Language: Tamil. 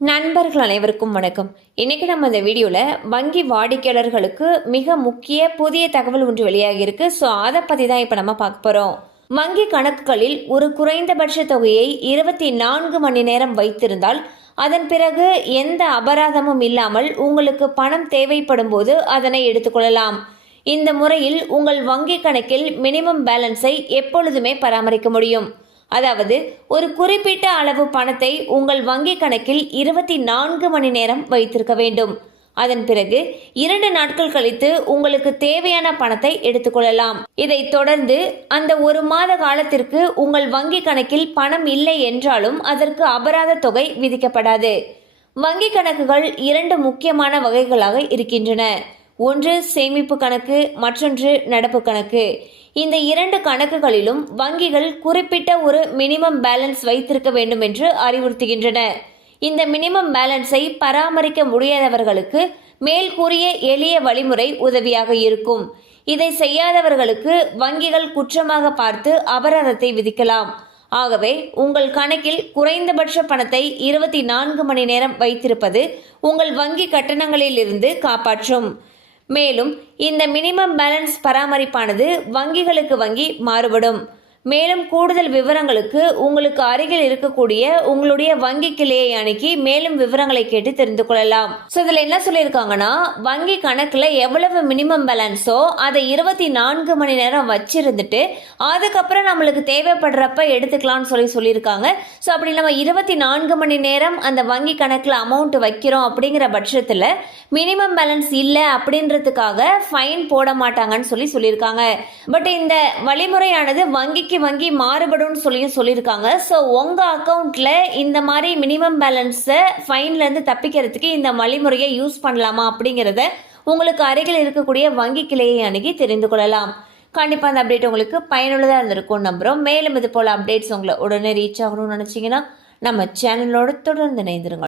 நண்பர்கள் அனைவருக்கும் வணக்கம். இன்னைக்கு நம்ம இந்த வீடியோவில் வங்கி வாடிக்கையாளர்களுக்கு மிக முக்கிய புதிய தகவல் ஒன்று வெளியாகியிருக்கு ஸோ அதை பற்றி தான் இப்போ நம்ம பார்க்க போகிறோம் வங்கி கணக்குகளில் ஒரு குறைந்தபட்ச தொகையை இருபத்தி நான்கு மணி நேரம் வைத்திருந்தால் அதன் பிறகு எந்த அபராதமும் இல்லாமல் உங்களுக்கு பணம் தேவைப்படும் போது அதனை எடுத்துக்கொள்ளலாம் இந்த முறையில் உங்கள் வங்கி கணக்கில் மினிமம் பேலன்ஸை எப்பொழுதுமே பராமரிக்க முடியும். அதாவது ஒரு குறிப்பிட்ட அளவு பணத்தை உங்கள் வங்கி கணக்கில் இருபத்தி நான்கு மணி நேரம் வைத்திருக்க வேண்டும். அதன் பிறகு இரண்டு நாட்கள் கழித்து உங்களுக்கு தேவையான பணத்தை எடுத்துக்கொள்ளலாம் இதைத் தொடர்ந்து அந்த ஒரு மாத காலத்திற்கு உங்கள் வங்கி கணக்கில் பணம் இல்லை என்றாலும் அதற்கு அபராத தொகை விதிக்கப்படாது. வங்கி கணக்குகள் இரண்டு முக்கியமான வகைகளாக இருக்கின்றன. ஒன்று சேமிப்பு கணக்கு மற்றொன்று நடப்பு கணக்கு. இந்த இரண்டு கணக்குகளிலும் வங்கிகள் குறிப்பிட்ட ஒரு மினிமம் பேலன்ஸ் வைத்திருக்க வேண்டும் என்று அறிவுறுத்துகின்றன. இந்த மினிமம் பேலன்ஸை பராமரிக்க முடியாதவர்களுக்கு மேல் கூறிய எளிய வழிமுறை உதவியாக இருக்கும். இதை செய்யாதவர்களுக்கு வங்கிகள் குற்றமாக பார்த்து அபராதத்தை விதிக்கலாம். ஆகவே உங்கள் கணக்கில் குறைந்தபட்ச பணத்தை இருபத்தி நான்கு மணி நேரம் வைத்திருப்பது உங்கள் வங்கி கட்டணங்களிலிருந்து காப்பாற்றும். மேலும் இந்த மினிமம் பேலன்ஸ் பராமரிப்பானது வங்கிகளுக்கு வங்கி மாறுபடும். மேலும் கூடுதல் விவரங்களுக்கு உங்களுக்கு அருகில் இருக்கக்கூடிய உங்களுடைய வங்கி கிளையை அணுகி மேலும் விவரங்களை கேட்டு தெரிந்து கொள்ளலாம். ஸோ இதில் என்ன சொல்லியிருக்காங்கன்னா வங்கி கணக்கில் எவ்வளவு மினிமம் பேலன்ஸோ அதை இருபத்தி நான்கு மணி நேரம் வச்சிருந்துட்டு அதுக்கப்புறம் நம்மளுக்கு தேவைப்படுறப்ப எடுத்துக்கலாம்னு சொல்லி சொல்லியிருக்காங்க. ஸோ அப்படி நம்ம இருபத்தி நான்கு மணி நேரம் அந்த வங்கி கணக்கில் அமௌண்ட் வைக்கிறோம் அப்படிங்கிற பட்சத்தில் மினிமம் பேலன்ஸ் இல்லை அப்படின்றதுக்காக ஃபைன் போட மாட்டாங்கன்னு சொல்லி சொல்லியிருக்காங்க. பட் இந்த வழிமுறையானது வங்கிக்கு வங்கி மாறுபடும்னு சொல்லியும் சொல்லியிருக்காங்க. ஸோ உங்கள் அக்கௌண்ட்டில் இந்த மாதிரி மினிமம் பேலன்ஸை ஃபைன்லேருந்து தப்பிக்கிறதுக்கு இந்த வழிமுறையை யூஸ் பண்ணலாமா அப்படிங்கிறத உங்களுக்கு அருகில் இருக்கக்கூடிய வங்கி கிளையை அணுகி தெரிந்து கொள்ளலாம். கண்டிப்பாக அந்த அப்டேட் உங்களுக்கு பயனுள்ளதாக இருந்திருக்கும் நம்புகிறோம் மேலும் இது போல் அப்டேட்ஸ் உங்களை உடனே ரீச் ஆகணும்னு நினச்சிங்கன்னா நம்ம சேனலோட தொடர்ந்து இணைந்திருங்க